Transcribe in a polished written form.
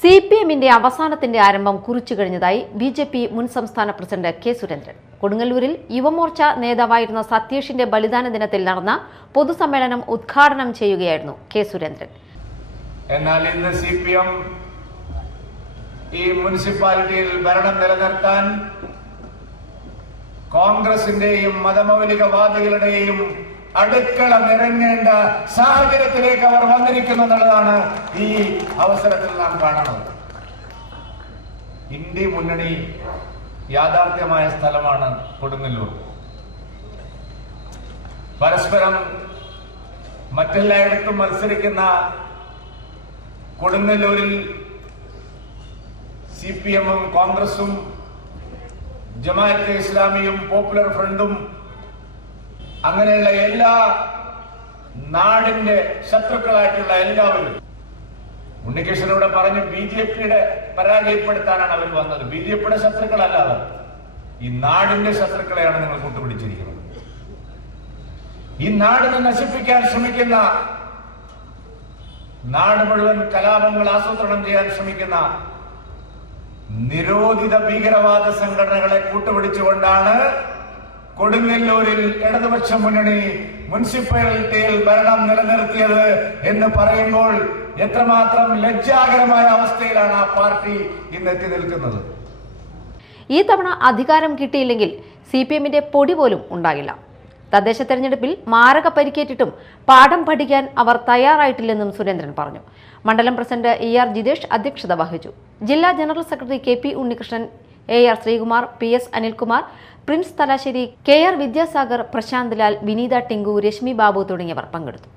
സിപിഎമ്മിന്റെ അവസാനത്തിന്റെ ആരംഭം കുറിച്ചു കഴിഞ്ഞതായി ബിജെപി മുൻ സംസ്ഥാന പ്രസിഡന്റ് കെ സുരേന്ദ്രൻ. കൊടുങ്ങല്ലൂരിൽ യുവമോർച്ച നേതാവായിരുന്ന സതീഷിന്റെ ബലിദാന ദിനത്തിൽ നടന്ന പൊതുസമ്മേളനം ഉദ്ഘാടനം ചെയ്യുകയായിരുന്നു കെ സുരേന്ദ്രൻ. എന്നാൽ ഇന്ന് സിപിഎം ഈ മുനിസിപ്പാലിറ്റിയിൽ ഭരണം നിലനിർത്താൻ കോൺഗ്രസിന്റെയും മതമൗലികവാദികളുടെയും അടുക്കള നിറങ്ങേണ്ട സാഹചര്യത്തിലേക്ക് അവർ വന്നിരിക്കുന്നു എന്നുള്ളതാണ് ഈ അവസരത്തിൽ നാം കാണുന്നത്. ഇന്ത്യ മുന്നണി യാഥാർത്ഥ്യമായ സ്ഥലമാണ് കൊടുങ്ങല്ലൂർ. പരസ്പരം മറ്റെല്ലായിടത്തും മത്സരിക്കുന്ന കൊടുങ്ങല്ലൂരിൽ സിപിഎമ്മും കോൺഗ്രസും ജമാഅത്തെ ഇസ്ലാമിയും പോപ്പുലർ ഫ്രണ്ടും അങ്ങനെയുള്ള എല്ലാ നാടിന്റെ ശത്രുക്കളായിട്ടുള്ള എല്ലാവരും, ഉണ്ണികൃഷ്ണനോട് പറഞ്ഞു ബിജെപിയുടെ പരാജയപ്പെടുത്താനാണ് അവർ വന്നത്. ബിജെപിയുടെ ശത്രുക്കളല്ല അവർ, ഈ നാടിന്റെ ശത്രുക്കളെയാണ് നിങ്ങൾ കൂട്ടുപിടിച്ചിരിക്കുന്നത്. ഈ നാടിനെ നശിപ്പിക്കാൻ ശ്രമിക്കുന്ന, നാട് മുഴുവൻ കലാപങ്ങൾ ആസൂത്രണം ചെയ്യാൻ ശ്രമിക്കുന്ന നിരോധിത ഭീകരവാദ സംഘടനകളെ കൂട്ടുപിടിച്ചുകൊണ്ടാണ് കൊടുങ്ങല്ലൂരിൽ ഇടതുപക്ഷ മുന്നണി മുനിസിപ്പാലിറ്റിയിൽ ഭരണം നിലനിർത്തിയത് എന്ന് പറയുമ്പോൾ എത്രമാത്രം ലജ്ജാകരമായ അവസ്ഥയിലാണ് ആ പാർട്ടി ഇന്ന് എത്തി നിൽക്കുന്നത്. ഈ തവണ അധികാരം കിട്ടിയില്ലെങ്കിൽ സിപിഎമ്മിന്റെ പൊടി പോലും ഉണ്ടാകില്ല. തദ്ദേശ തെരഞ്ഞെടുപ്പിൽ മാരക പരിക്കേറ്റിട്ടും പാഠം പഠിക്കാൻ അവർ തയ്യാറായിട്ടില്ലെന്നും സുരേന്ദ്രൻ പറഞ്ഞു. മണ്ഡലം പ്രസിഡന്റ് ER ജിതേഷ് അധ്യക്ഷത വഹിച്ചു. ജില്ലാ general secretary KP Unnikrishnan, AR Sreekumar, PS Anilkumar, Prince Thalassery, KR Vidyasagar, Prashanth Lal, Vineetha Tinku, Reshmi Babu തുടങ്ങിയവർ പങ്കെടുത്തു.